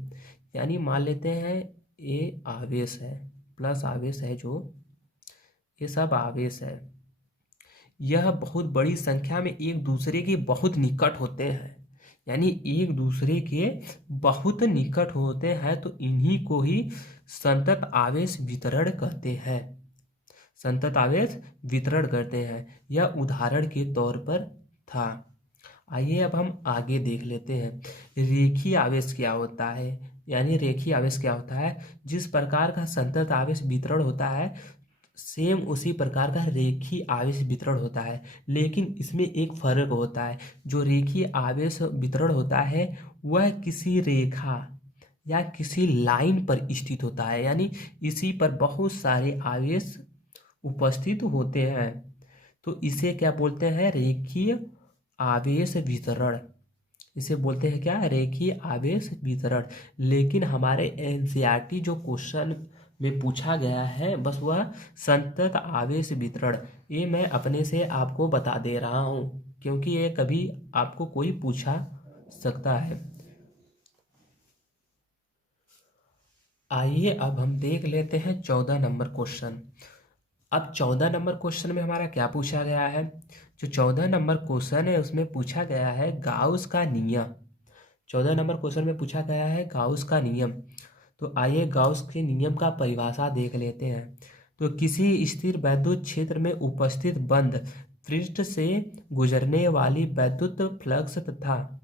यानी मान लेते हैं ये आवेश है प्लस आवेश है, जो ये सब आवेश है, यह बहुत बड़ी संख्या में एक दूसरे के बहुत निकट होते हैं, यानी एक दूसरे के बहुत निकट होते हैं तो इन्हीं को ही संतत आवेश वितरण कहते हैं, संतत आवेश वितरण करते हैं। यह उदाहरण के तौर पर था। आइए अब हम आगे देख लेते हैं रेखीय आवेश क्या होता है। यानी रेखीय आवेश क्या होता है, जिस प्रकार का संतत आवेश वितरण होता है सेम उसी प्रकार का रेखीय आवेश वितरण होता है, लेकिन इसमें एक फर्क होता है। जो रेखीय आवेश वितरण होता है वह किसी रेखा या किसी लाइन पर स्थित होता है, यानी इसी पर बहुत सारे आवेश उपस्थित होते हैं, तो इसे क्या बोलते हैं, रेखीय आवेश वितरण। इसे बोलते हैं क्या, रेखीय आवेश वितरण। लेकिन हमारे एनसीईआरटी जो क्वेश्चन में पूछा गया है बस वह संतत आवेश वितरण, ये मैं अपने से आपको बता दे रहा हूँ क्योंकि ये कभी आपको कोई पूछा सकता है। आइए अब हम देख लेते हैं 14 नंबर क्वेश्चन। अब 14 नंबर क्वेश्चन में हमारा क्या पूछा गया है, जो 14 नंबर क्वेश्चन है उसमें पूछा गया है गाउस का नियम। 14 नंबर क्वेश्चन में पूछा गया है गाउस का नियम। तो आइए गाउस के नियम का परिभाषा देख लेते हैं। तो किसी स्थिर वैद्युत क्षेत्र में उपस्थित बंद पृष्ठ से गुजरने वाली वैद्युत फ्लक्स तथा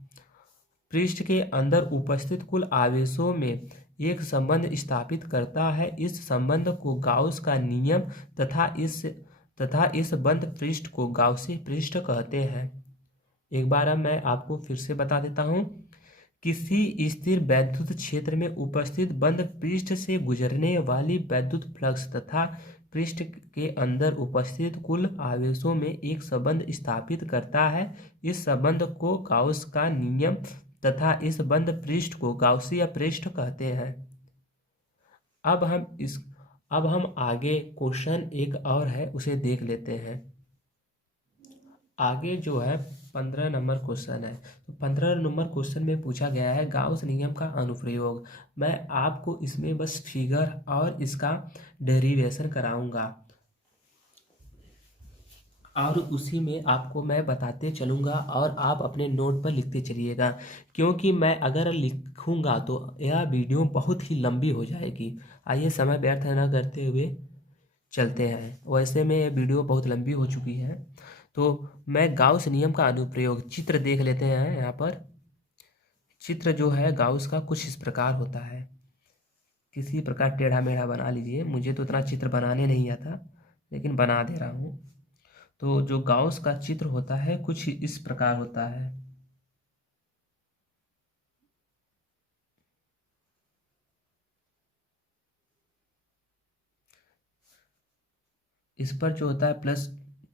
पृष्ठ के अंदर उपस्थित कुल आवेशों में एक संबंध स्थापित करता है। इस संबंध को गाउस का नियम तथा इस बंद पृष्ठ को गाउसी पृष्ठ कहते हैं। एक बार अब मैं आपको फिर से बता देता हूँ। किसी स्थिर वैद्युत क्षेत्र में उपस्थित बंद पृष्ठ से गुजरने वाली वैद्युत फ्लक्स तथा पृष्ठ के अंदर उपस्थित कुल आवेशों में एक संबंध स्थापित करता है। इस संबंध को गाउस का नियम तथा इस बंद पृष्ठ को गाउसीय पृष्ठ कहते हैं। अब हम आगे क्वेश्चन एक और है उसे देख लेते हैं। आगे जो है 15 नंबर क्वेश्चन है। तो 15 नंबर क्वेश्चन में पूछा गया है गाउस नियम का अनुप्रयोग। मैं आपको इसमें बस फिगर और इसका डेरिवेशन कराऊंगा और उसी में आपको मैं बताते चलूँगा और आप अपने नोट पर लिखते चलिएगा, क्योंकि मैं अगर लिखूँगा तो यह वीडियो बहुत ही लंबी हो जाएगी। आइए समय व्यर्थ न करते हुए चलते हैं। वैसे में ये वीडियो बहुत लंबी हो चुकी है। तो मैं गाउस नियम का अनुप्रयोग चित्र देख लेते हैं। यहाँ पर चित्र जो है गाउस का कुछ इस प्रकार होता है। किसी प्रकार टेढ़ा मेढ़ा बना लीजिए, मुझे तो इतना चित्र बनाने नहीं आता, लेकिन बना दे रहा हूँ। तो जो गाउस का चित्र होता है कुछ इस प्रकार होता है। इस पर जो होता है प्लस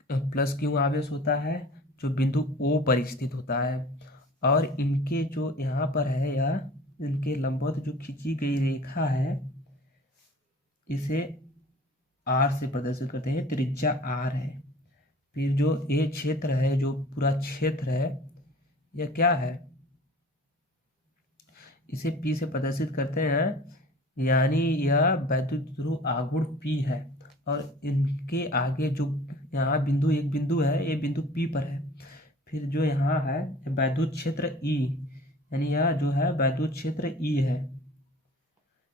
प्लस क्यू आवेश होता है जो बिंदु ओ पर स्थित होता है, और इनके जो यहाँ पर है या इनके लंबवत जो खींची गई रेखा है इसे आर से प्रदर्शित करते हैं, त्रिज्या आर है। फिर जो ए क्षेत्र है, जो पूरा क्षेत्र है, यह क्या है, इसे पी से प्रदर्शित करते हैं, यानी यह वैद्युत ध्रुव आघूर्ण पी है। और इनके आगे जो यहाँ बिंदु एक बिंदु है, ये बिंदु पी पर है। फिर जो यहाँ है वैद्युत क्षेत्र ई, यानी यह जो है वैद्युत क्षेत्र ई है,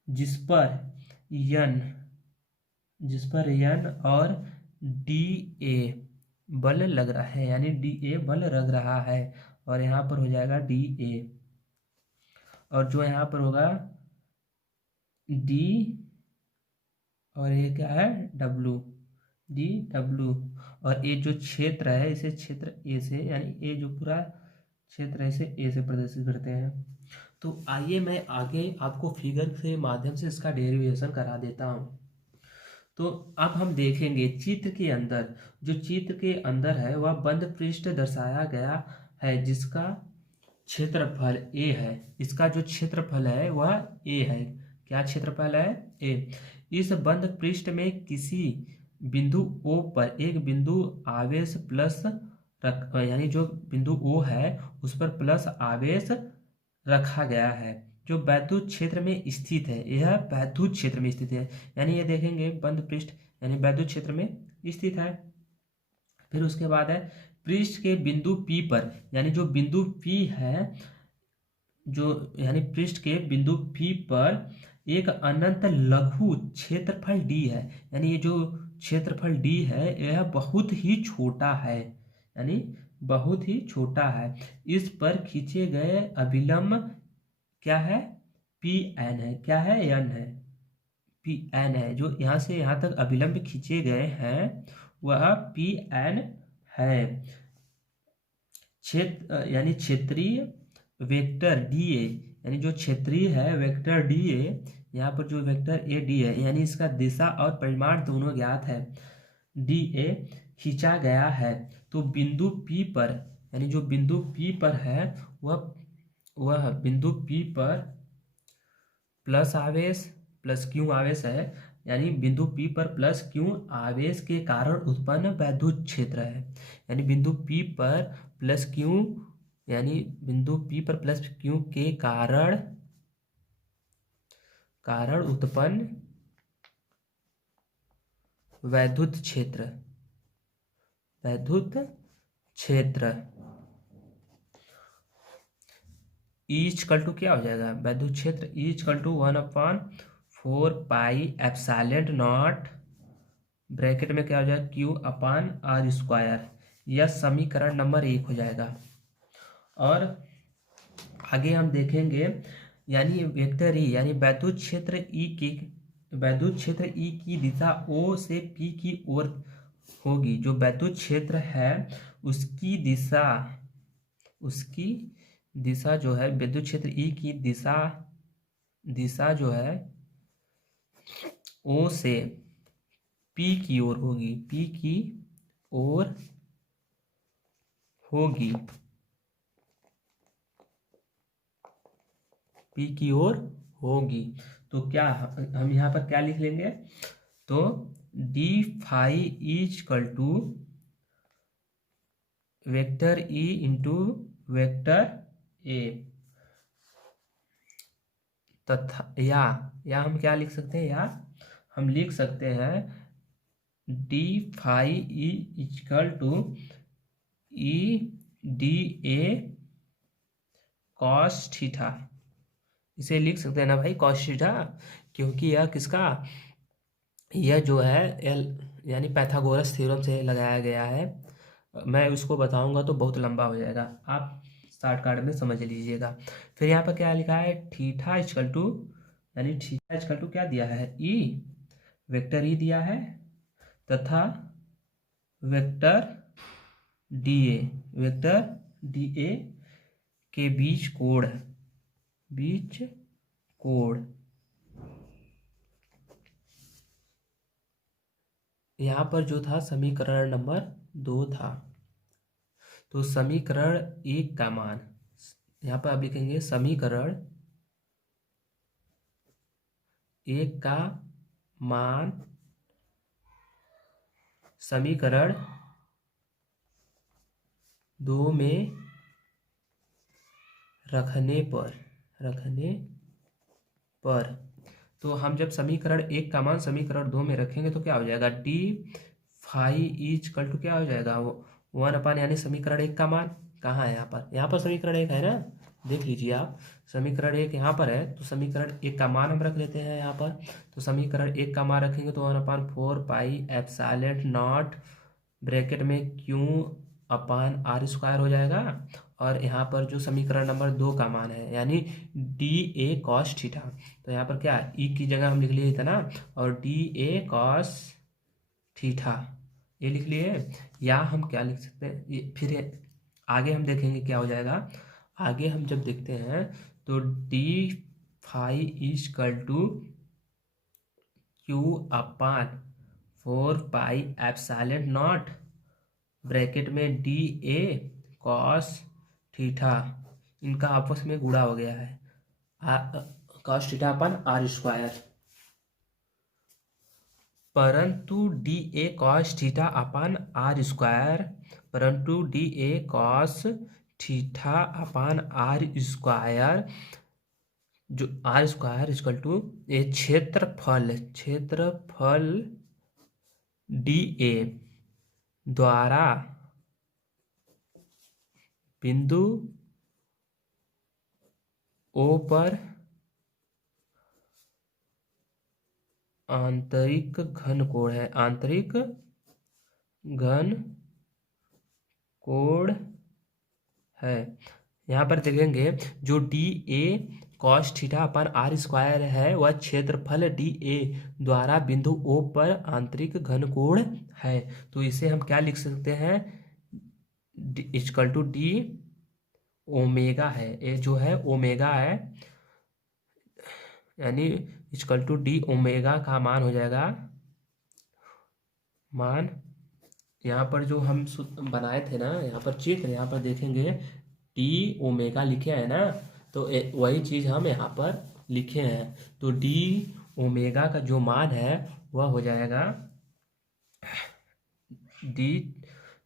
जिस पर यन और डी ए बल लग रहा है, यानी डी ए बल लग रहा है, और यहाँ पर हो जाएगा डी ए, और जो यहाँ पर होगा डी, और ये क्या है डब्लू, डी डब्लू। और ये जो क्षेत्र है इसे क्षेत्र ए से, यानी ए जो पूरा क्षेत्र है इसे ए से प्रदर्शित करते हैं। तो आइए मैं आगे आपको फिगर के माध्यम से इसका डेरिवेशन करा देता हूँ। तो अब हम देखेंगे चित्र के अंदर, जो चित्र के अंदर है वह बंद पृष्ठ दर्शाया गया है जिसका क्षेत्रफल ए है। इसका जो क्षेत्रफल है वह ए है। क्या क्षेत्रफल है, ए। इस बंद पृष्ठ में किसी बिंदु ओ पर एक बिंदु आवेश प्लस रख, यानी जो बिंदु ओ है उस पर प्लस आवेश रखा गया है जो वैद्युत क्षेत्र में स्थित है। यह वैद्युत क्षेत्र में स्थित है, यानी ये देखेंगे बंद पृष्ठ यानी वैद्युत क्षेत्र में स्थित है। फिर उसके बाद है पृष्ठ के बिंदु P पर, यानी जो बिंदु P है, जो यानी पृष्ठ के बिंदु P पर एक अनंत लघु क्षेत्रफल D है, यानी ये जो क्षेत्रफल D है यह बहुत ही छोटा है, यानी बहुत ही छोटा है। इस पर खींचे गए अभिलंब क्या है, पी एन है। क्या है, एन है, पी एन है। जो यहाँ से यहाँ तक अभिलंब खींचे गए हैं वह पी एन है। क्षेत्र यानी क्षेत्रीय वेक्टर डी ए, यानी जो क्षेत्रीय है वेक्टर डी ए, यहाँ पर जो वेक्टर ए डी है, यानी इसका दिशा और परिमाण दोनों ज्ञात है, डी ए खींचा गया है। तो बिंदु पी पर, यानी जो बिंदु पी पर है वह बिंदु पी पर प्लस आवेश प्लस क्यू आवेश है, यानी बिंदु पी पर प्लस क्यू आवेश के कारण उत्पन्न वैद्युत क्षेत्र है। यानी बिंदु पी पर प्लस क्यू, यानी बिंदु पी पर प्लस क्यू के कारण उत्पन्न वैद्युत क्षेत्र इक्वल टू क्या हो जाएगा, वैद्युत क्षेत्र equal to 1/4 pi epsilon not, bracket में क्या हो जाएगा, क्यू अपान आर स्क्वायर। यह समीकरण नंबर 1 हो जाएगा। और आगे हम देखेंगे, यानी वेक्टर ई, यानी वैद्युत क्षेत्र ई की दिशा ओ से पी की ओर होगी। जो वैद्युत क्षेत्र है उसकी दिशा जो है, विद्युत क्षेत्र ई की दिशा जो है ओ से पी की ओर होगी, पी की ओर होगी, पी की ओर होगी। तो क्या हम यहाँ पर क्या लिख लेंगे, तो D phi is equal to vector E into vector A, तथा या हम क्या लिख सकते हैं, या हम लिख सकते हैं D phi E equal to E D A cos theta. इसे लिख सकते हैं ना भाई कॉस थीटा, क्योंकि यह किसका, यह जो है एल यानी पाइथागोरस थ्योरम से लगाया गया है। मैं उसको बताऊंगा तो बहुत लंबा हो जाएगा, आप शॉर्टकट में समझ लीजिएगा। फिर यहाँ पर क्या लिखा है, थीटा इक्वल टू, यानी थीटा इक्वल टू क्या दिया है, ई वेक्टर ई दिया है, तथा वेक्टर डी ए के बीच कोण यहाँ पर जो था समीकरण नंबर 2 था। तो समीकरण 1 का मान यहाँ पर आप लिखेंगे, समीकरण 1 का मान समीकरण 2 में रखने पर तो हम जब समीकरण 1 का मान समीकरण 2 में रखेंगे तो क्या हो जाएगा, D phi is equal to क्या हो जाएगा, वो 1 यानी समीकरण 1 का मान कहाँ है, यहाँ पर समीकरण 1 है ना, देख लीजिए आप, समीकरण 1 यहाँ पर है, तो समीकरण 1 का मान हम रख लेते हैं यहाँ पर। तो समीकरण 1 का मान रखेंगे तो 1/4 पाई एप्सिलॉन नॉट ब्रैकेट में Q/r² हो जाएगा। और यहाँ पर जो समीकरण नंबर 2 का मान है यानी डी ए कॉस थीटा, तो यहाँ पर क्या ई की जगह हम लिख लिए था ना, और डी ए कॉस थीटा ये लिख लिए। या हम क्या लिख सकते हैं, ये फिर आगे हम देखेंगे क्या हो जाएगा। आगे हम जब देखते हैं तो D phi is equal to Q/4 pi epsilon not bracket में डी ए कॉस थीटा, इनका आपस में गुणा हो गया है, कॉस थीटा अपन r², परंतु D A cos theta upon r², परंतु D A cos theta upon r², जो r² इक्वल टू ये क्षेत्रफल डी ए द्वारा बिंदु ओ पर आंतरिक घन कोण है, आंतरिक घन कोण है। यहाँ पर देखेंगे जो D A cos theta upon r² है वह क्षेत्रफल डी ए द्वारा बिंदु ओ पर आंतरिक घन कोण है। तो इसे हम क्या लिख सकते हैं, इक्वल टू डी ओमेगा है, ये जो है ओमेगा है, यानी इक्वल टू डी ओमेगा का मान हो जाएगा, मान यहाँ पर जो हम बनाए थे ना, यहाँ पर चित्र, यहाँ पर देखेंगे डी ओमेगा लिखे हैं ना, तो वही चीज़ हम यहाँ पर लिखे हैं। तो डी ओमेगा का जो मान है वह हो जाएगा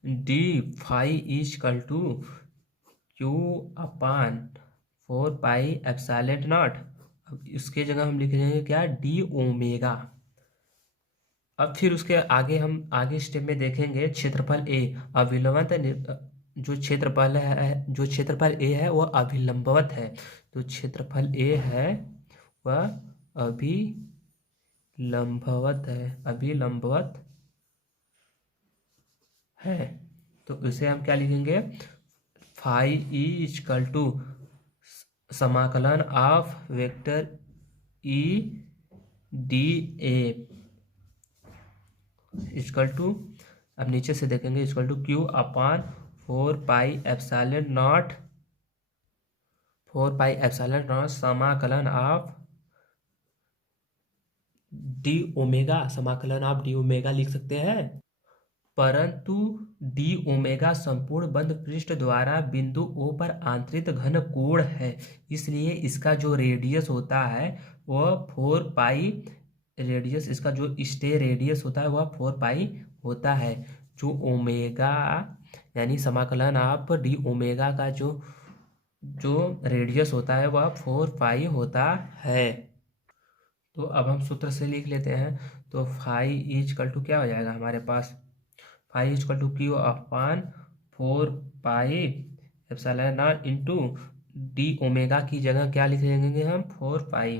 D phi is equal to Q/4 pi epsilon not. अब इसके जगह हम लिख देंगे क्या, डी ओमेगा। अब फिर उसके आगे हम आगे स्टेप में देखेंगे क्षेत्रफल ए अभिलंबवत, जो क्षेत्रफल ए है वह अभिलंबवत है। तो क्षेत्रफल ए है वह अभिलंबवत है। तो इसे हम क्या लिखेंगे, फाई ई इक्वल टू समाकलन of vector E D A equal to, अब नीचे से देखेंगे, equal to Q/4 pi epsilon not समाकलन ऑफ डी ओमेगा लिख सकते हैं। परंतु डी ओमेगा संपूर्ण बंद पृष्ठ द्वारा बिंदु ओ पर आंतरिक घन कोण है, इसलिए इसका जो रेडियस होता है वह 4 पाई रेडियस, इसका जो स्टे रेडियस होता है वह 4 पाई होता है। जो ओमेगा यानी समाकलन आप डी ओमेगा का जो जो रेडियस होता है वह 4 पाई होता है। तो अब हम सूत्र से लिख लेते हैं। तो फाई इजकल टू क्या हो जाएगा हमारे पास, phi is equal to Q upon 4 pi epsilon not into D omega की जगह क्या लिख लेंगे हम, 4 पाई।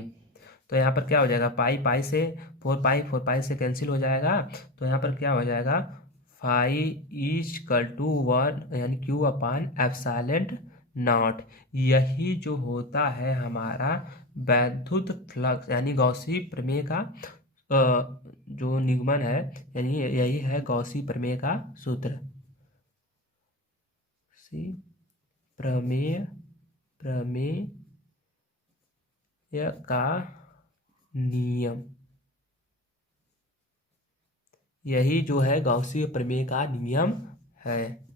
तो यहाँ पर क्या हो जाएगा, पाई पाई से 4 पाई से कैंसिल हो जाएगा। तो यहाँ पर क्या हो जाएगा, फाई इजकल टू 1 यानी क्यू अपान एप्सिलॉन नॉट। यही जो होता है हमारा वैद्युत फ्लक्स यानी गॉसी प्रमेय का जो निगमन है, यानी यही है गॉसी प्रमेय का सूत्र। सी प्रमेय प्रमेय का नियम, यही जो है गॉसी प्रमेय का नियम है।